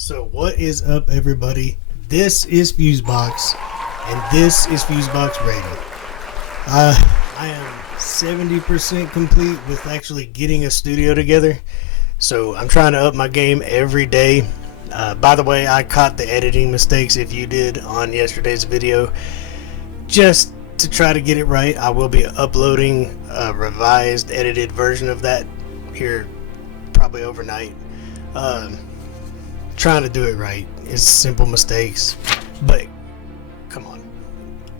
So what is up, everybody? This is Fusebox, and this is Fusebox Radio. I am 70% complete with actually getting a studio together, so I'm trying to up my game every day. By the way, I caught the editing mistakes if you did on yesterday's video. Just to try to get it right, I will be uploading a revised, edited version of that here probably overnight. Trying to do it right. It's simple mistakes, but come on,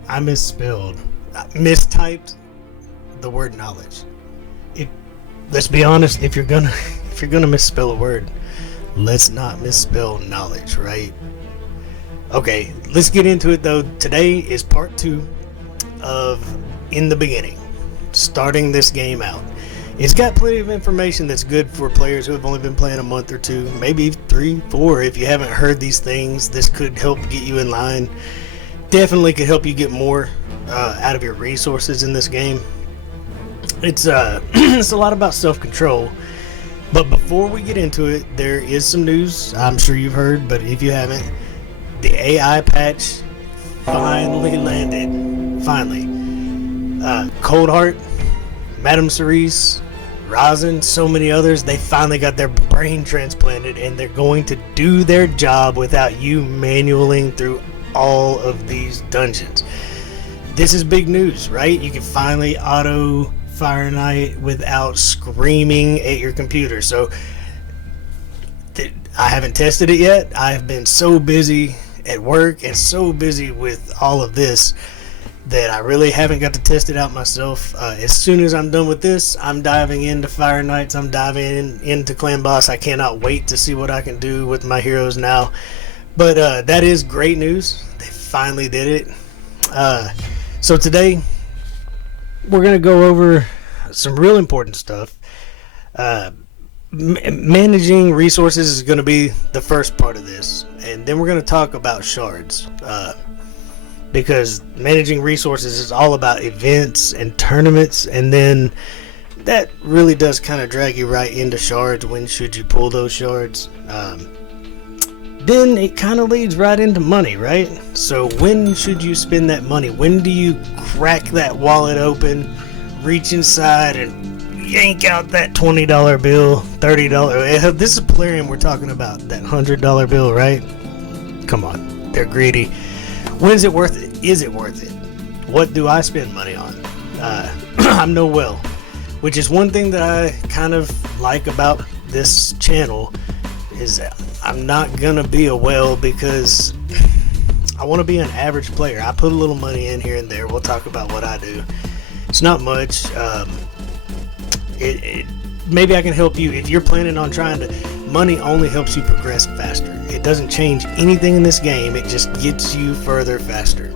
I mistyped the word knowledge. Let's be honest, if you're gonna misspell a word, let's not misspell knowledge, right? Okay, let's get into it though. Today is part 2 of In the Beginning, starting this game out. It's got plenty of information that's good for players who have only been playing a month or 2, maybe 3, 4. If you haven't heard these things, this could help get you in line. Definitely could help you get more out of your resources in this game. It's it's a lot about self-control. But before we get into it, there is some news. I'm sure you've heard, but if you haven't, the AI patch finally landed. Finally. Cold Heart, Madame Cerise, Rosin, so many others, they finally got their brain transplanted, and they're going to do their job without you manualing through all of these dungeons. This is big news, right? You can finally auto Fire Knight without screaming at your computer. So I haven't tested it yet. I've been so busy at work and so busy with all of this that I really haven't got to test it out myself. As soon as I'm done with this, I'm diving into Fire Knights. I'm diving into Clan Boss. I cannot wait to see what I can do with my heroes now. But that is great news. They finally did it. So today, we're going to go over some real important stuff. Managing resources is going to be the first part of this. And then we're going to talk about shards. Because managing resources is all about events and tournaments, and then that really does kind of drag you right into shards. When should you pull those shards? Then it kind of leads right into money, right? So when should you spend that money? When do you crack that wallet open, reach inside, and yank out that $20 bill, $30? This is Polarium we're talking about, that $100 bill, right? Come on, they're greedy. When is it worth it? Is it worth it? What do I spend money on? I'm no well, which is one thing that I kind of like about this channel, is that I'm not gonna be a well because I want to be an average player. I put a little money in here and there. We'll talk about what I do. It's not much. Maybe I can help you if you're planning on trying to. Money only helps you progress faster. It doesn't change anything in this game. It just gets you further faster.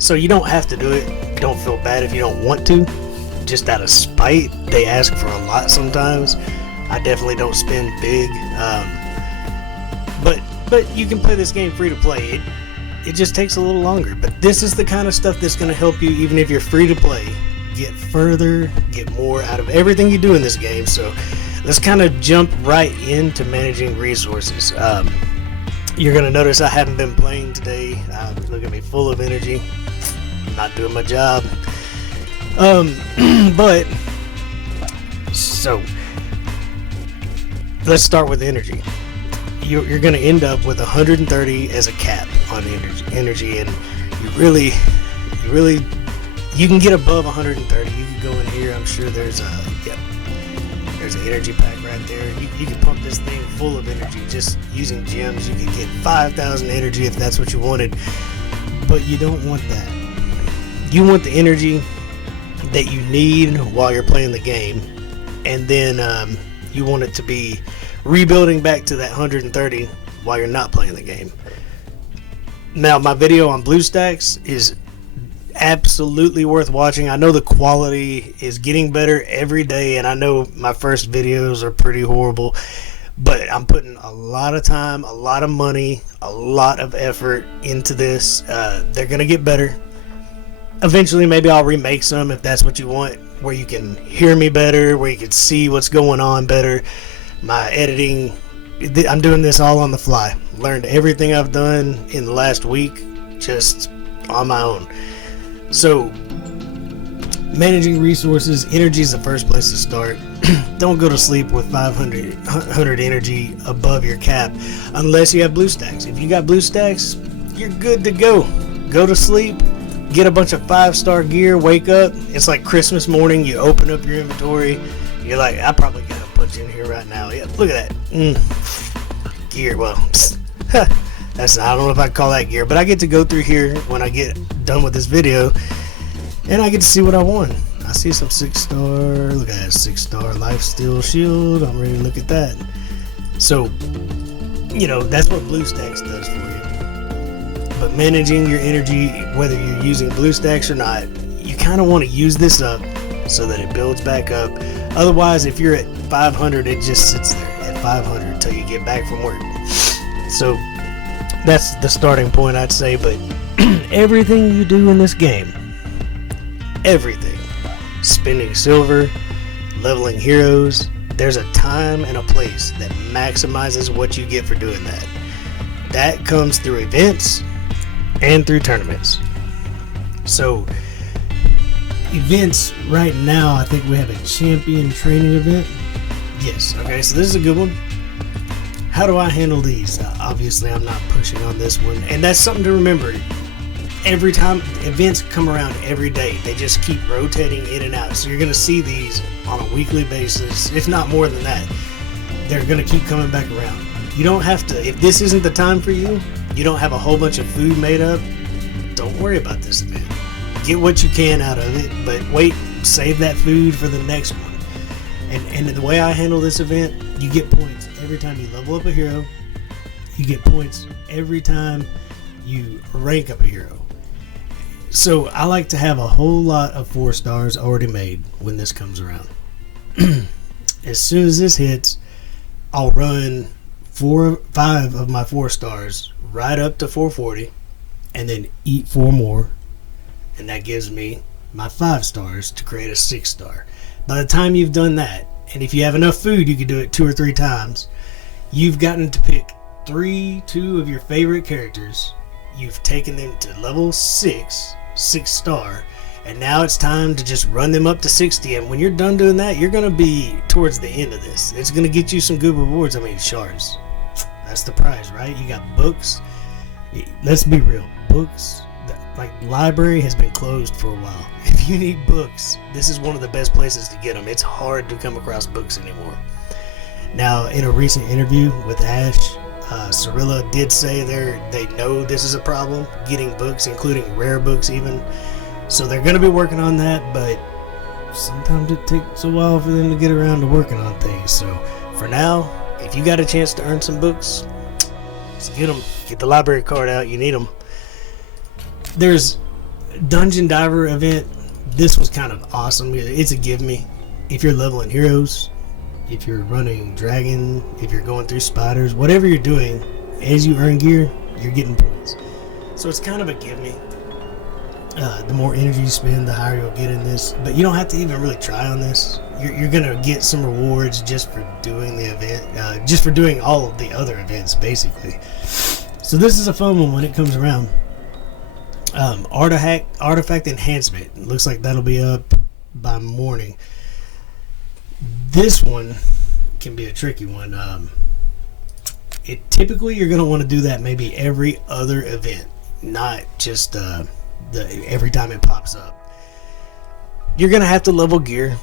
So you don't have to do it. Don't feel bad if you don't want to. Just out of spite, they ask for a lot sometimes. I definitely don't spend big. But you can play this game free to play. It just takes a little longer. But this is the kind of stuff that's going to help you, even if you're free to play, get further, get more out of everything you do in this game. So let's kind of jump right into managing resources. You're going to notice I haven't been playing today. Look at me, full of energy. Not doing my job. But, so, let's start with energy. You're going to end up with 130 as a cap on energy, and you can get above 130. You can go in here. I'm sure there's an energy pack right there. You can pump this thing full of energy just using gems. You can get 5,000 energy if that's what you wanted, but you don't want that. You want the energy that you need while you're playing the game, and then you want it to be rebuilding back to that 130 while you're not playing the game. Now, my video on BlueStacks is absolutely worth watching. I know the quality is getting better every day, and I know my first videos are pretty horrible, but I'm putting a lot of time, a lot of money, a lot of effort into this. They're gonna get better. Eventually, maybe I'll remake some if that's what you want, where you can hear me better, where you can see what's going on better. My editing I'm doing this all on the fly. Learned everything I've done in the last week just on my own. So, managing resources, energy is the first place to start. Don't go to sleep with 500 energy above your cap unless you have BlueStacks. If you got BlueStacks, you're good to go. Go to sleep, get a bunch of 5-star gear, wake up. It's like Christmas morning. You open up your inventory. You're like, I probably got a bunch in here right now. Yeah, look at that. Gear. Well, that's I don't know if I call that gear, but I get to go through here when I get done with this video, and I get to see what I want. I see some 6-star. Look at that 6-star lifesteal shield. I'm ready to look at that. So, you know, that's what BlueStacks does for you. But managing your energy, whether you're using BlueStacks or not, you kind of want to use this up so that it builds back up. Otherwise, if you're at 500, it just sits there at 500 until you get back from work. So that's the starting point, I'd say. But everything you do in this game, everything, spending silver, leveling heroes, there's a time and a place that maximizes what you get for doing that. That comes through events and through tournaments. So events right now, I think we have a champion training event. Yes, okay, so this is a good one. How do I handle these? Obviously I'm not pushing on this one, and that's something to remember. Every time events come around every day, they just keep rotating in and out. So you're going to see these on a weekly basis, if not more than that. They're going to keep coming back around. You don't have to, if this isn't the time for you, you don't have a whole bunch of food made up, don't worry about this event. Get what you can out of it, but wait, save that food for the next one. And the way I handle this event, you get points every time you level up a hero. You get points every time you rank up a hero. So I like to have a whole lot of 4 stars already made when this comes around. As soon as this hits, I'll run 5 of my 4 stars right up to 440 and then eat 4 more, and that gives me my 5 stars to create a 6 star. By the time you've done that, and if you have enough food, you can do it 2 or 3 times, you've gotten to pick 2 of your favorite characters. You've taken them to level 6 star, and now it's time to just run them up to 60. And when you're done doing that, you're going to be towards the end of this. It's going to get you some good rewards. I mean, shards, that's the prize, right? You got books. Let's be real, books, like library has been closed for a while. If you need books, this is one of the best places to get them. It's hard to come across books anymore. Now, in a recent interview with Ash, Cirilla did say they know this is a problem, getting books, including rare books even. So they're going to be working on that, but sometimes it takes a while for them to get around to working on things. So for now, if you got a chance to earn some books, let's get them. Get the library card out. You need them. There's Dungeon Diver event. This was kind of awesome. It's a give me. If you're leveling heroes, if you're running dragon, if you're going through spiders, whatever you're doing, as you earn gear, you're getting points. So it's kind of a give me. The more energy you spend, the higher you'll get in this. But you don't have to even really try on this. You're going to get some rewards just for doing the event, just for doing all of the other events, basically. So this is a fun one when it comes around. Artifact enhancement. Looks like that'll be up by morning. This one can be a tricky one. Typically you're going to want to do that maybe every other event, not just every time it pops up. You're going to have to level gear.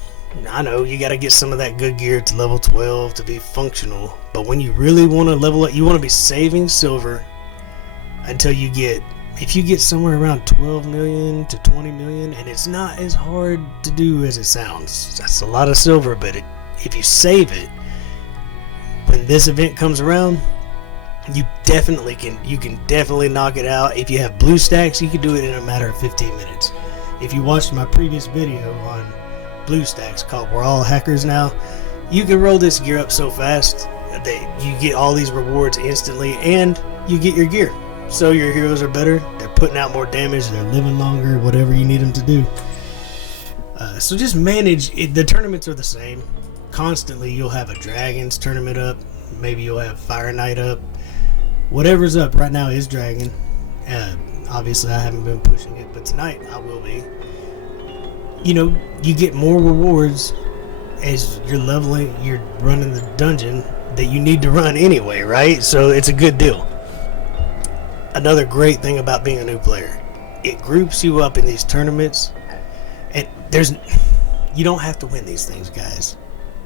I know you got to get some of that good gear to level 12 to be functional, but when you really want to level up, you want to be saving silver until you get, if you get somewhere around 12 million to 20 million, and it's not as hard to do as it sounds. That's a lot of silver, but if you save it, when this event comes around, you can definitely knock it out. If you have BlueStacks, you can do it in a matter of 15 minutes. If you watched my previous video on BlueStacks called We're All Hackers Now, you can roll this gear up so fast that you get all these rewards instantly, and you get your gear. So your heroes are better, they're putting out more damage, they're living longer, whatever you need them to do. So just manage it. The tournaments are the same. Constantly you'll have a dragons tournament up. Maybe you'll have Fire Knight up. Whatever's up right now is Dragon. Obviously, I haven't been pushing it, but tonight I will be. You know, you get more rewards as you're leveling, you're running the dungeon that you need to run anyway, right? So it's a good deal. Another great thing about being a new player, it groups you up in these tournaments, and you don't have to win these things, guys.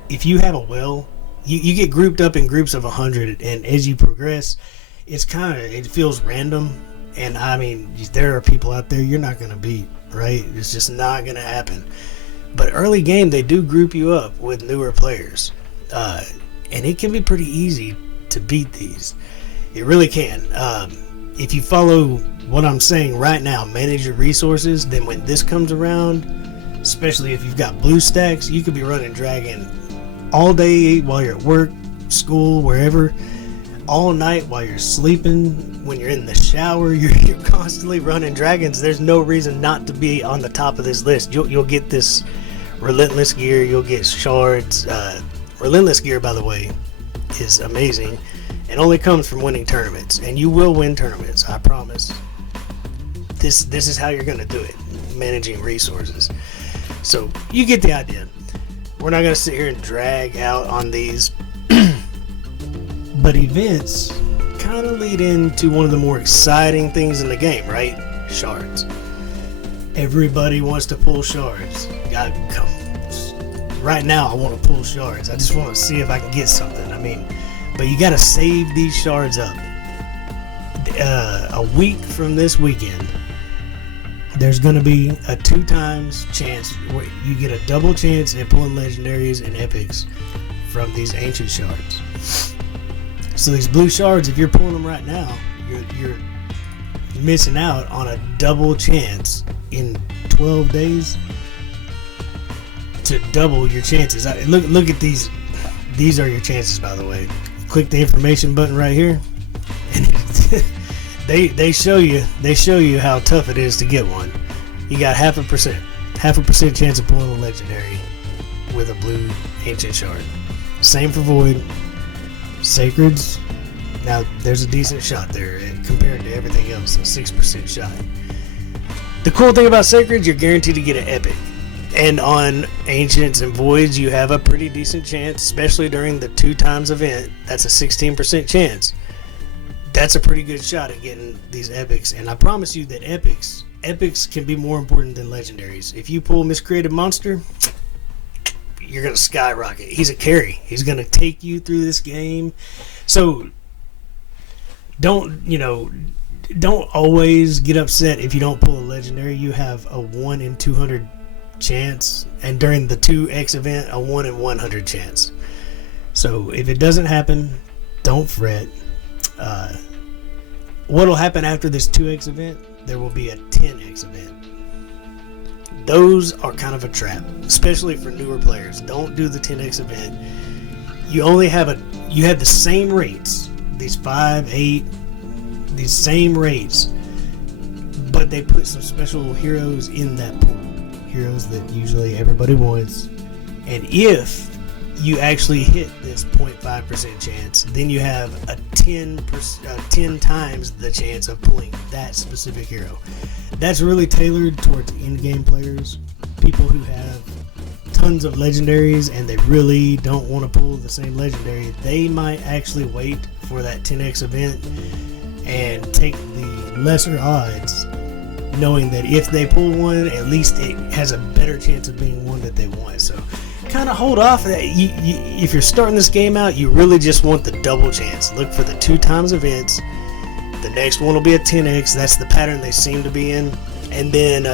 If you have a will, you get grouped up in groups of 100, and as you progress, it feels random. And I mean, there are people out there you're not going to beat, right? It's just not going to happen. But early game, they do group you up with newer players. And it can be pretty easy to beat these. It really can. If you follow what I'm saying right now, manage your resources, then when this comes around, especially if you've got blue stacks, you could be running Dragon all day while you're at work, school, wherever. All night while you're sleeping, when you're in the shower, you're constantly running Dragons. There's no reason not to be on the top of this list. You'll get this Relentless gear, you'll get Shards. Relentless gear, by the way, is amazing and only comes from winning tournaments. And you will win tournaments, I promise. This is how you're going to do it, managing resources. So you get the idea. We're not going to sit here and drag out on these. But events kind of lead into one of the more exciting things in the game, right? Shards. Everybody wants to pull Shards. Right now, I want to pull Shards. I just want to see if I can get something. I mean, but you got to save these Shards up. A week from this weekend, there's going to be a 2x chance where you get a double chance at pulling legendaries and epics from these ancient Shards. So these blue Shards, if you're pulling them right now, you're missing out on a double chance in 12 days to double your chances. Look at these. These are your chances, by the way. Click the information button right here, and they show you how tough it is to get one. You got half a percent chance of pulling a legendary with a blue ancient shard. Same for void. Sacreds, now there's a decent shot there compared to everything else, a 6% shot. The cool thing about Sacreds, you're guaranteed to get an epic. And on Ancients and Voids, you have a pretty decent chance, especially during the 2x event. That's a 16% chance. That's a pretty good shot at getting these epics. And I promise you that epics can be more important than legendaries. If you pull Miscreated Monster, you're going to skyrocket. He's a carry. He's going to take you through this game. So don't always get upset if you don't pull a legendary. You have a 1 in 200 chance, and during the 2x event, a 1 in 100 chance. So if it doesn't happen, don't fret. What'll happen after this 2x event? There will be a 10x event. Those are kind of a trap, especially for newer players. Don't do the 10x event. You have the same rates, these 5, 8, these same rates, but they put some special heroes in that pool, heroes that usually everybody wants. And if you actually hit this 0.5% chance, then you have a 10 times the chance of pulling that specific hero. That's really tailored towards in-game players, people who have tons of legendaries and they really don't want to pull the same legendary. They might actually wait for that 10x event and take the lesser odds, knowing that if they pull one, at least it has a better chance of being one that they want. So kind of hold off. If you're starting this game out, you really just want the double chance. Look for the 2x events. The next one will be a 10x. That's the pattern they seem to be in. And then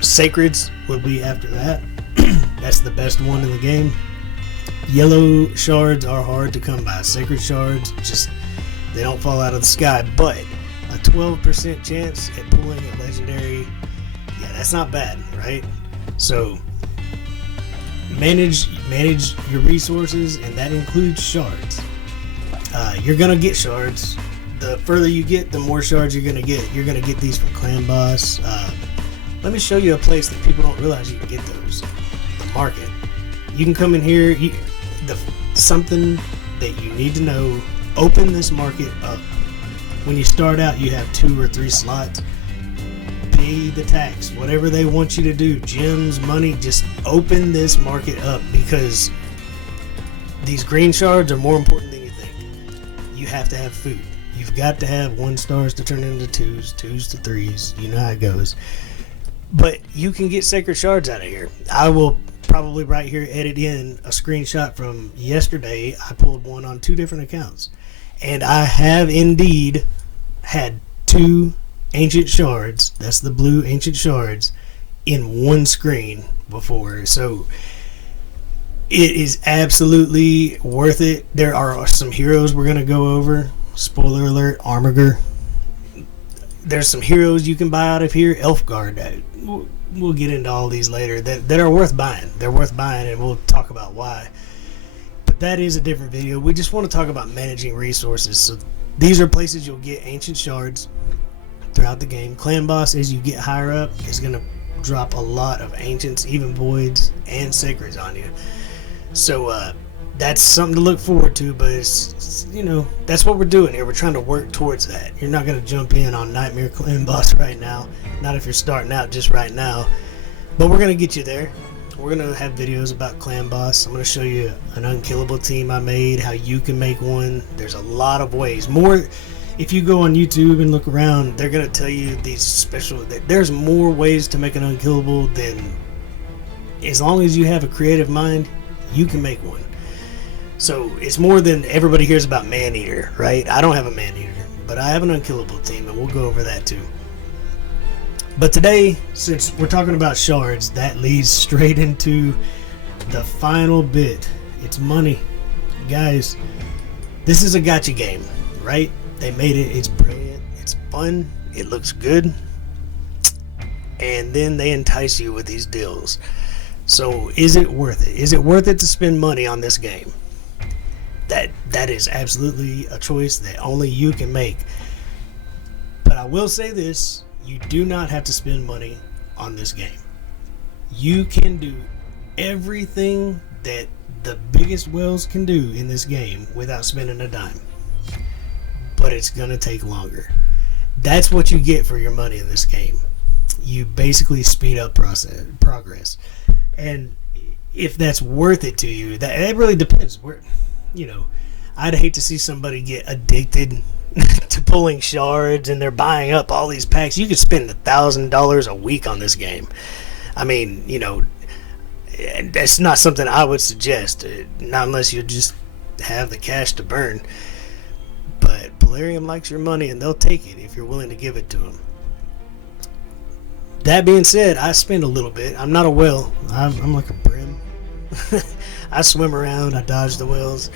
Sacreds will be after that. That's the best one in the game. Yellow shards are hard to come by. Sacred shards, they don't fall out of the sky. But a 12% chance at pulling a legendary, yeah, that's not bad, right? So manage your resources, and that includes shards. You're gonna get shards. The further you get, the more shards you're gonna get. You're gonna get these from Clan Boss. Let me show you a place that people don't realize you can get those. The market. You can come in here. Something that you need to know. Open this market up. When you start out, you have 2 or 3 slots. Pay the tax, whatever they want you to do, gems, money, just open this market up, because these green shards are more important than you think. You have to have food. You've got to have 1 stars to turn into 2s, 2s to 3s. You know how it goes. But you can get sacred shards out of here. I will probably right here edit in a screenshot from yesterday. I pulled one on 2 different accounts. And I have indeed had 2 ancient shards, that's the blue ancient shards, in 1 screen before. So it is absolutely worth it. There are some heroes we're going to go over. Spoiler alert, Armiger. There's some heroes you can buy out of here. Elfguard. We'll get into all these later that are worth buying. They're worth buying, and we'll talk about why. But that is a different video. We just want to talk about managing resources. So these are places you'll get ancient shards throughout the game. Clan boss, as you get higher up, is going to drop a lot of ancients, even voids, and sacreds on you. So that's something to look forward to, but it's, you know, that's what we're doing here. We're trying to work towards that. You're not going to jump in on Nightmare Clan boss right now. Not if you're starting out just right now. But we're going to get you there. We're going to have videos about clan boss. I'm going to show you an unkillable team I made, how you can make one. There's a lot of ways. More, if you go on YouTube and look around, they're going to tell you these special, there's more ways to make an unkillable than, as long as you have a creative mind, you can make one. So it's more than everybody hears about Maneater, right? I don't have a Maneater, but I have an unkillable team, and we'll go over that too. But today, since we're talking about shards, that leads straight into the final bit. It's money. Guys, this is a gacha game, right? They made it. It's brilliant. It's fun. It looks good. And then they entice you with these deals. So is it worth it? Is it worth it to spend money on this game? That is absolutely a choice that only you can make. But I will say this. You do not have to spend money on this game. You can do everything that the biggest whales can do in this game without spending a dime. But it's going to take longer. That's what you get for your money in this game. You basically speed up progress. And if that's worth it to you, that really depends. You know, I'd hate to see somebody get addicted to pulling shards and they're buying up all these packs. You could spend $1,000 a week on this game. I mean, you know, that's not something I would suggest, not unless you just have the cash to burn. But Polarium likes your money, and they'll take it if you're willing to give it to them. That being said, I spend a little bit. I'm not a whale. I'm like a brim. I swim around. I dodge the whales.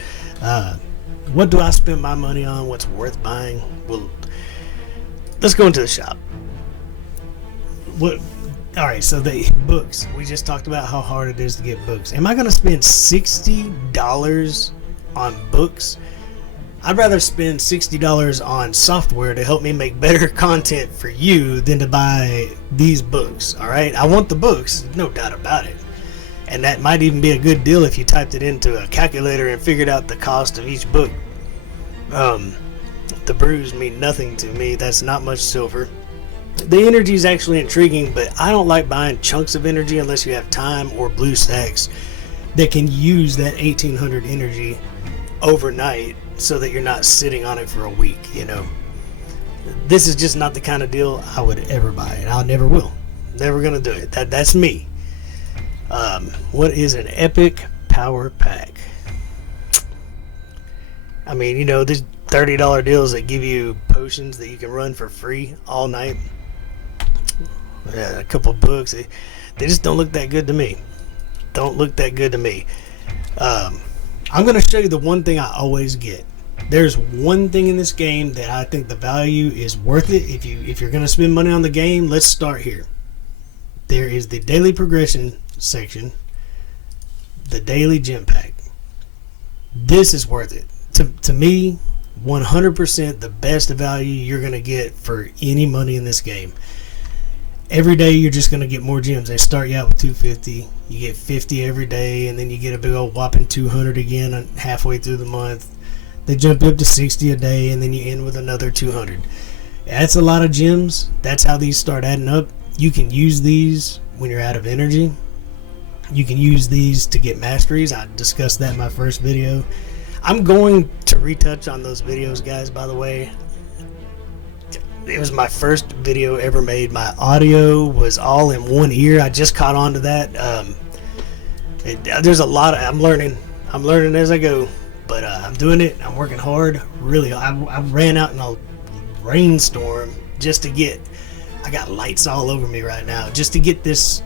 What do I spend my money on? What's worth buying? Well, let's go into the shop. Alright, so the books. We just talked about how hard it is to get books. Am I going to spend $60 on books? I'd rather spend $60 on software to help me make better content for you than to buy these books. Alright, I want the books, no doubt about it. And that might even be a good deal if you typed it into a calculator and figured out the cost of each book. The brews mean nothing to me. That's not much silver. The energy is actually intriguing, but I don't like buying chunks of energy unless you have time or blue stacks that can use that 1800 energy overnight so that you're not sitting on it for a week, you know. This is just not the kind of deal I would ever buy, and I never will. Never gonna do it. That's me. What is an epic power pack? I mean, you know, there's $30 deals that give you potions that you can run for free all night. Yeah, a couple books. They just don't look that good to me. Don't look that good to me. I'm going to show you the one thing I always get. There's one thing in this game that I think the value is worth it. If you're going to spend money on the game, let's start here. There is the daily progression section, the daily gem pack. This is worth it. To me, 100% the best value you're going to get for any money in this game. Every day you're just going to get more gems. They start you out with 250. You get 50 every day, and then you get a big old whopping 200 again halfway through the month. They jump you up to 60 a day, and then you end with another 200. That's a lot of gems. That's how these start adding up. You can use these when you're out of energy. You can use these to get masteries. I discussed that in my first video. I'm going to retouch on those videos, guys, by the way. It was my first video ever made. My audio was all in one ear. I just caught on to that. There's a lot of, I'm learning as I go, but I'm doing it. I'm working hard. Really, I ran out in a rainstorm just to get, I got lights all over me right now, just to get this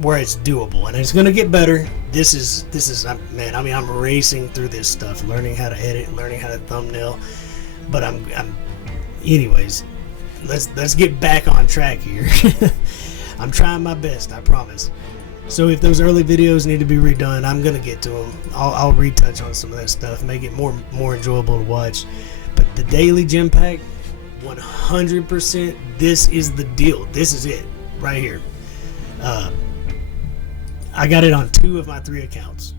where it's doable, and it's gonna get better. This is man, I mean, I'm racing through this stuff, learning how to edit, learning how to thumbnail, but I'm anyways, let's get back on track here. I'm trying my best, I promise. So if those early videos need to be redone, I'm gonna get to them. I'll retouch on some of that stuff, make it more enjoyable to watch. But the daily gem pack, 100%, this is the deal. This is it right here. I got it on 2 of my 3 accounts.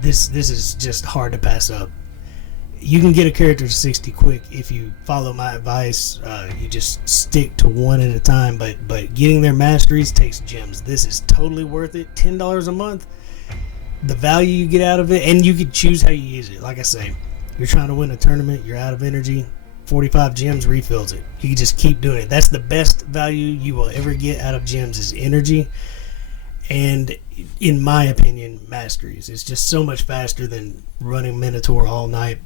This is just hard to pass up. You can get a character to 60 quick if you follow my advice. You just stick to one at a time, but getting their masteries takes gems. This is totally worth it. $10 a month, the value you get out of it, and you can choose how you use it. Like I say, you're trying to win a tournament, you're out of energy, 45 gems refills it. You can just keep doing it. That's the best value you will ever get out of gems, is energy, and in my opinion, masteries. It's just so much faster than running Minotaur all night.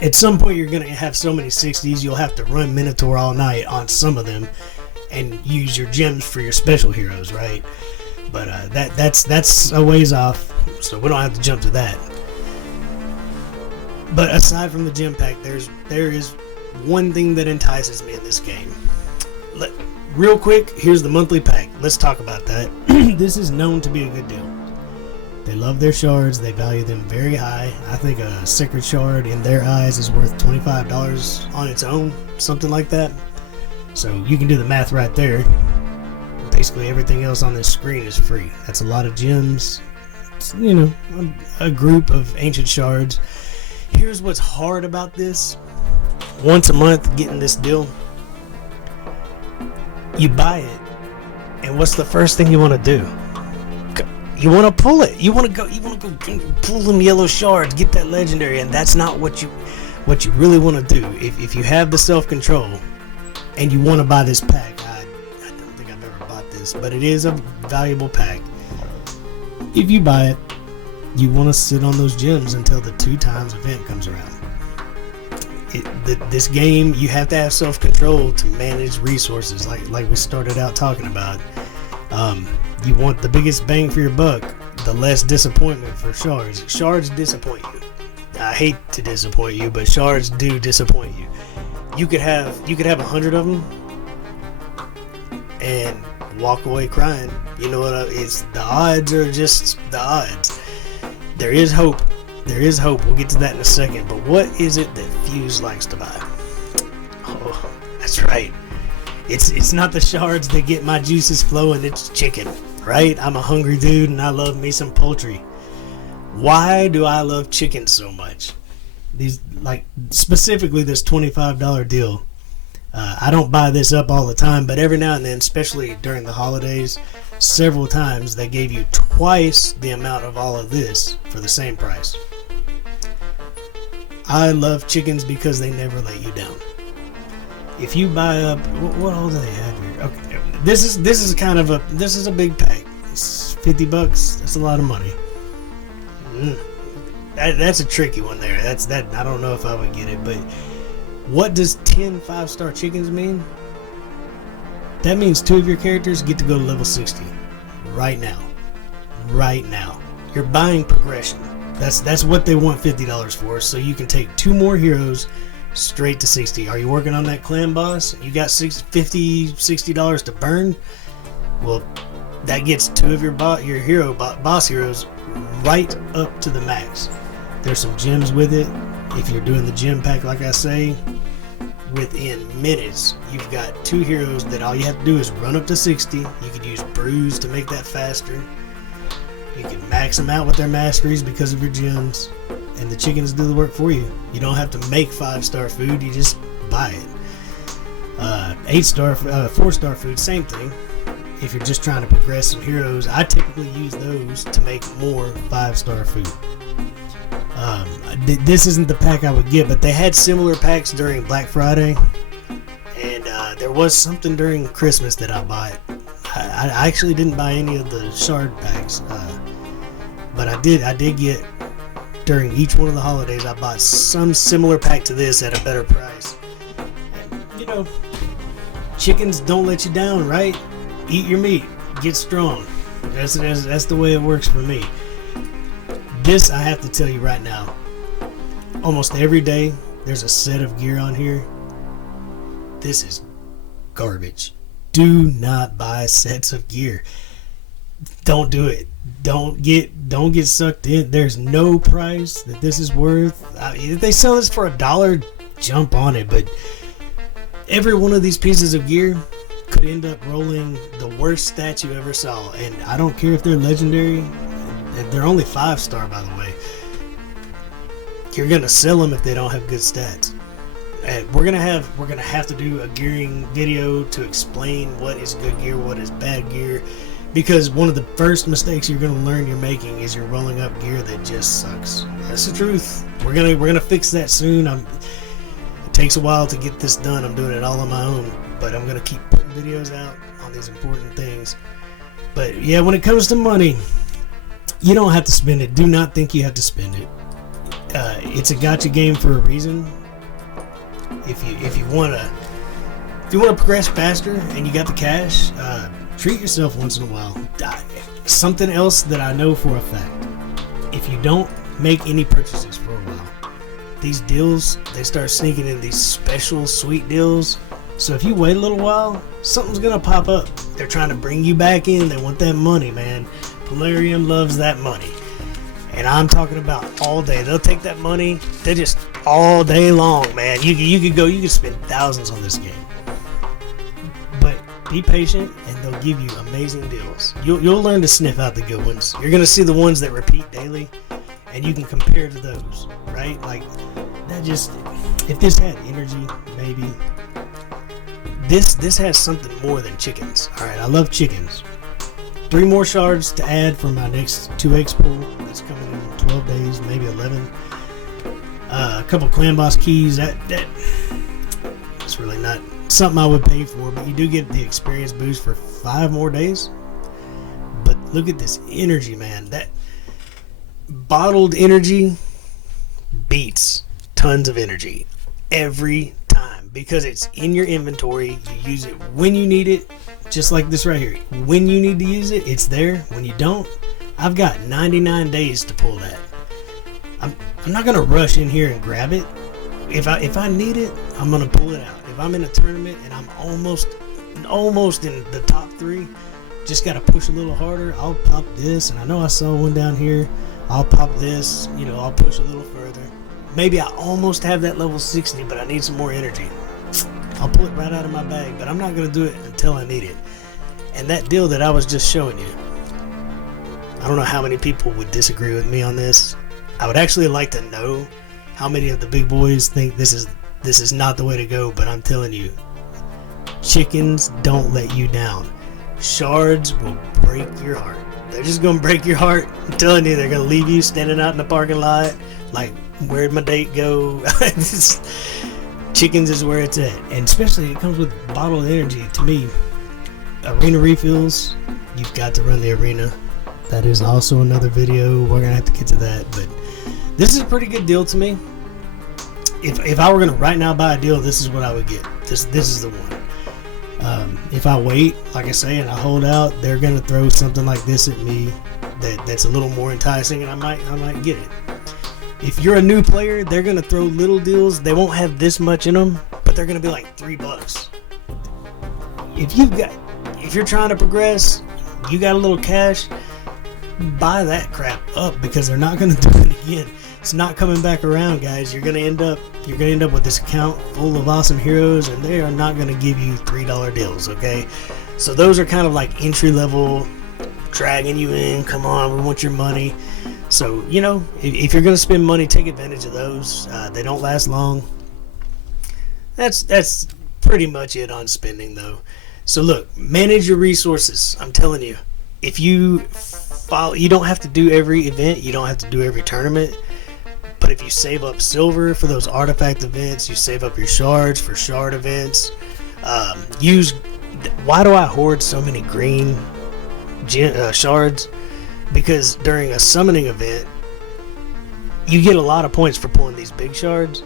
At some point, you're going to have so many 60s, you'll have to run Minotaur all night on some of them and use your gems for your special heroes, right? But that's a ways off, so we don't have to jump to that. But aside from the gem pack, there is one thing that entices me in this game. Real quick, here's the monthly pack. Let's talk about that. This is known to be a good deal. They love their shards. They value them very high. I think a sacred shard in their eyes is worth $25 on its own, something like that. So you can do the math right there. Basically everything else on this screen is free. That's a lot of gems. It's, you know, a group of ancient shards. Here's what's hard about this. Once a month, getting this deal, you buy it, and what's the first thing you want to do? You want to pull it. You want to go pull them yellow shards, get that legendary, and that's not what you really want to do. If you have the self-control and you want to buy this pack, I don't think I've ever bought this, but it is a valuable pack. If you buy it, you want to sit on those gems until the 2 times event comes around. This game, you have to have self-control to manage resources, like we started out talking about. You want the biggest bang for your buck, the less disappointment for shards. Shards disappoint you. I hate to disappoint you, but shards do disappoint you. You could have 100 of them and walk away crying. You know what? It's the odds are just the odds. There is hope. There is hope. We'll get to that in a second. But what is it that Fuse likes to buy? Oh, that's right. It's not the shards that get my juices flowing. It's chicken, right? I'm a hungry dude and I love me some poultry. Why do I love chicken so much? These, like, specifically this $25 deal. I don't buy this up all the time, but every now and then, especially during the holidays, several times they gave you twice the amount of all of this for the same price. I love chickens because they never let you down. If you buy up, what all do they have here? Okay, this is a big pack. It's $50. That's a lot of money. That's a tricky one there. I don't know if I would get it, but what does 10 5-star chickens mean? That means 2 of your characters get to go to level 60 right now. Right now. You're buying progression. That's what they want $50 for, so you can take 2 more heroes straight to 60. Are you working on that clan boss? You got $60 to burn? Well, that gets 2 of your boss heroes right up to the max. There's some gems with it. If you're doing the gem pack, like I say, within minutes, you've got 2 heroes that all you have to do is run up to 60. You could use Bruise to make that faster. You can max them out with their masteries because of your gems. and the chickens do the work for you. You don't have to make 5-star food, you just buy it. 8-star, 4-star food, same thing. If you're just trying to progress some heroes, I typically use those to make more 5-star food. This isn't the pack I would get, but they had similar packs during Black Friday, and there was something during Christmas that I bought. I actually didn't buy any of the shard packs, but I did get, during each one of the holidays, I bought some similar pack to this at a better price. And, you know, chickens don't let you down, right? Eat your meat, get strong. That's the way it works for me. This, I have to tell you right now, almost every day there's a set of gear on here. This is garbage. Do not buy sets of gear. Don't do it. Don't get sucked in. There's no price that this is worth. If they sell this for $1, jump on it. But every one of these pieces of gear could end up rolling the worst stats you ever saw. And I don't care if they're legendary. They're only 5-star, by the way. You're gonna sell them if they don't have good stats. And we're gonna have to do a gearing video to explain what is good gear, what is bad gear, because one of the first mistakes you're gonna learn you're making is you're rolling up gear that just sucks. That's the truth. We're gonna fix that soon. It takes a while to get this done. I'm doing it all on my own, but I'm gonna keep putting videos out on these important things. But yeah, when it comes to money, you don't have to spend it. Do not think you have to spend it. It's a gotcha game for a reason. If you want to progress faster and you got the cash, treat yourself once in a while. Something else that I know for a fact: if you don't make any purchases for a while, these deals, they start sneaking in these special sweet deals. So if you wait a little while, something's gonna pop up. They're trying to bring you back in. They want that money, man. Polarium loves that money, and I'm talking about all day. They'll take that money. They just all day long, man. You could spend thousands on this game, but be patient, and they'll give you amazing deals. You'll learn to sniff out the good ones. You're gonna see the ones that repeat daily, and you can compare to those, right? Like that. Just if this had energy, maybe. This has something more than chickens. All right, I love chickens. 3 more shards to add for my next 2x pull. That's coming in 12 days, maybe 11. A couple clan boss keys. That's really not something I would pay for, but you do get the experience boost for 5 more days. But look at this energy, man. That bottled energy beats tons of energy every time because it's in your inventory. You use it when you need it. Just like this right here. When you need to use it, it's there. When you don't, I've got 99 days to pull that. I'm not gonna rush in here and grab it. If I need it, I'm gonna pull it out. If I'm in a tournament and I'm almost in the top 3, just gotta push a little harder. I'll pop this, and I know I saw one down here. I'll pop this. I'll push a little further. Maybe I almost have that level 60, but I need some more energy. I'll pull it right out of my bag, but I'm not going to do it until I need it. And that deal that I was just showing you, I don't know how many people would disagree with me on this. I would actually like to know how many of the big boys think this is not the way to go, but I'm telling you, chickens don't let you down. Shards will break your heart. They're just going to break your heart. I'm telling you, they're going to leave you standing out in the parking lot like, where'd my date go? Chickens is where it's at, and especially it comes with bottled energy. To me, arena refills, you've got to run the arena. That is also another video. We're gonna have to get to that, but this is a pretty good deal to me. If I were gonna right now buy a deal, this is what I would get. This is the one. If I wait, like I say, and I hold out, they're gonna throw something like this at me that's a little more enticing, and I might get it. If you're a new player, they're going to throw little deals. They won't have this much in them, but they're going to be like $3. If you're trying to progress, you got a little cash, buy that crap up because they're not going to do it again. It's not coming back around, guys. You're going to end up with this account full of awesome heroes, and they are not going to give you $3 deals, okay? So those are kind of like entry level, dragging you in. Come on, we want your money. So, you know, if you're going to spend money, take advantage of those. They don't last long. That's pretty much it on spending, though. So look, manage your resources. I'm telling you, if you follow, you don't have to do every event, you don't have to do every tournament. But if you save up silver for those artifact events, you save up your shards for shard events. Why do I hoard so many green shards? Because during a summoning event, you get a lot of points for pulling these big shards.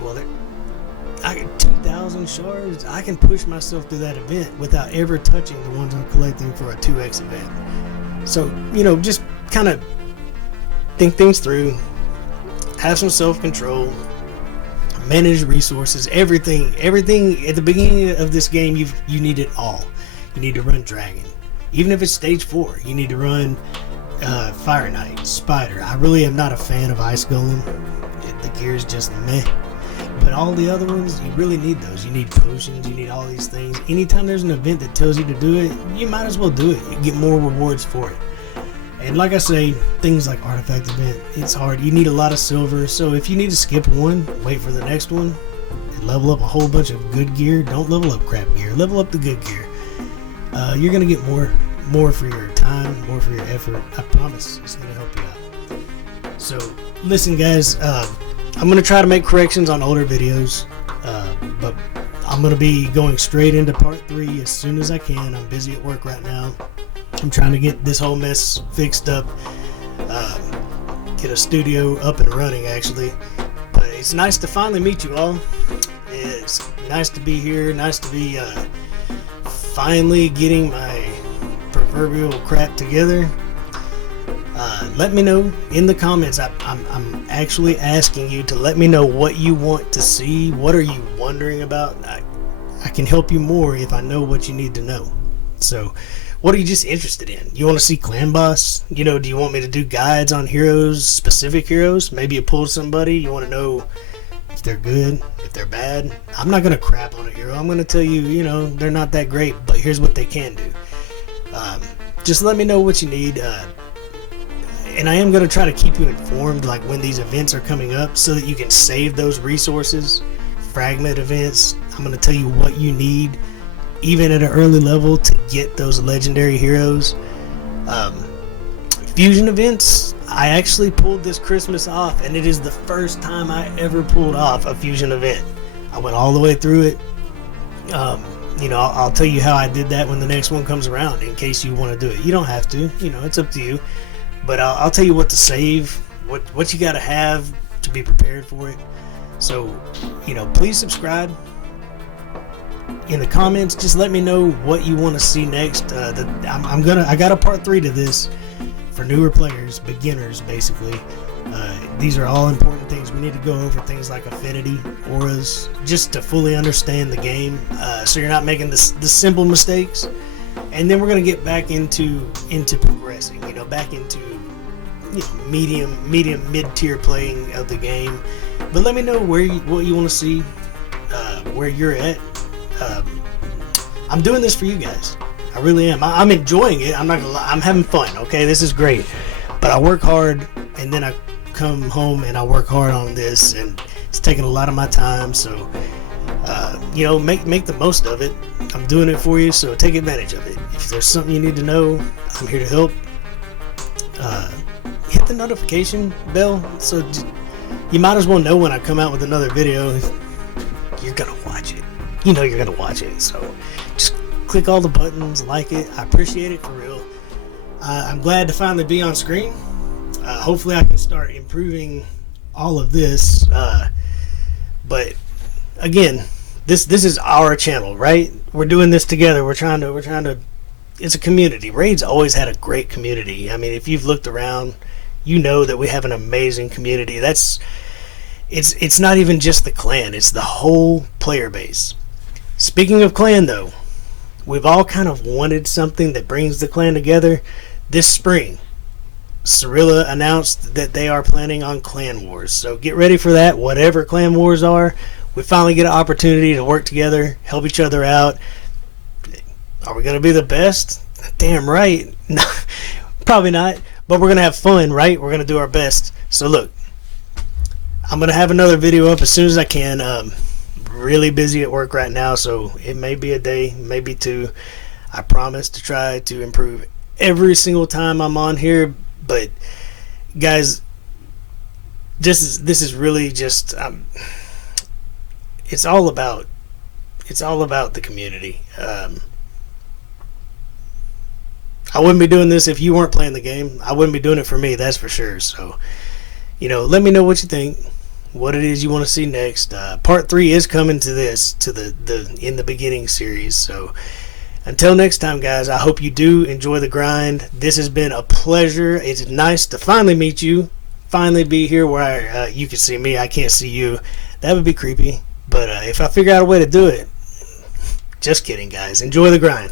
Well, I get 2,000 shards. I can push myself through that event without ever touching the ones I'm collecting for a 2x event. So, you know, just kind of think things through. Have some self-control. Manage resources. Everything at the beginning of this game, you need it all. You need to run dragon. Even if it's stage 4, you need to run Fire Knight, Spider. I really am not a fan of Ice Golem. The gear is just meh. But all the other ones, you really need those. You need potions, you need all these things. Anytime there's an event that tells you to do it, you might as well do it. You get more rewards for it. And like I say, things like artifact event, it's hard. You need a lot of silver. So if you need to skip one, wait for the next one, and level up a whole bunch of good gear. Don't level up crap gear. Level up the good gear. You're going to get more for your time, more for your effort. I promise it's going to help you out. So listen, guys, I'm going to try to make corrections on older videos, but I'm going to be going straight into part 3 as soon as I can. I'm busy at work right now. I'm trying to get this whole mess fixed up, get a studio up and running, actually. But it's nice to finally meet you all. It's nice to be here, nice to be finally getting my proverbial crap together. Let me know in the comments. I'm actually asking you to let me know what you want to see. What are you wondering about? I can help you more if I know what you need to know. So what are you just interested in? You want to see clan boss? You know, do you want me to do guides on heroes, specific heroes? Maybe you pull somebody. You want to know if they're good, if they're bad. I'm not going to crap on a hero. I'm going to tell you, you know, they're not that great, but here's what they can do. Just let me know what you need. And I am going to try to keep you informed, like when these events are coming up, so that you can save those resources. Fragment events, I'm going to tell you what you need, even at an early level, to get those legendary heroes. Fusion events, I actually pulled this Christmas off, and it is the first time I ever pulled off a fusion event. I went all the way through it. You know, I'll tell you how I did that when the next one comes around, in case you want to do it. You don't have to, you know, it's up to you. But I'll tell you what to save, what you got to have to be prepared for it. So, you know, please subscribe. In the comments, just let me know what you want to see next. I got a part 3 to this for newer players, beginners, basically. These are all important things. We need to go over things like affinity, auras, just to fully understand the game, so you're not making the simple mistakes. And then we're going to get back into progressing, you know, back into, you know, medium mid-tier playing of the game. But let me know what you want to see, where you're at. I'm doing this for you guys. I really am. I'm enjoying it. I'm not gonna lie. I'm having fun. Okay, this is great. But I work hard, and then I come home and I work hard on this, and it's taking a lot of my time. So, you know, make the most of it. I'm doing it for you, so take advantage of it. If there's something you need to know, I'm here to help. Hit the notification bell, so you might as well know when I come out with another video. You're gonna watch it. You know you're gonna watch it, so just click all the buttons, like it. I appreciate it, for real. I'm glad to finally be on screen. Hopefully I can start improving all of this, but again, this is our channel, right? We're doing this together. We're trying to it's a community. Raid's always had a great community. I mean, if you've looked around, you know that we have an amazing community. It's not even just the clan, it's the whole player base. Speaking of clan, though, we've all kind of wanted something that brings the clan together. This spring, Cirilla announced that they are planning on clan wars, so get ready for that. Whatever clan wars are, we finally get an opportunity to work together, help each other out. Are we going to be the best? Damn right. No, probably not, but we're gonna have fun, right? We're gonna do our best. So look, I'm gonna have another video up as soon as I can. Really busy at work right now, so it may be a day, maybe two. I promise to try to improve every single time I'm on here. But guys, this is really just it's all about the community. I wouldn't be doing this if you weren't playing the game. I wouldn't be doing it for me, that's for sure. So, let me know what you think, what it is you want to see next. Part 3 is coming to the In the Beginning series. So until next time, guys, I hope you do enjoy the grind. This has been a pleasure. It's nice to finally meet you, finally be here where you can see me. I can't see you. That would be creepy. But if I figure out a way to do it, just kidding, guys. Enjoy the grind.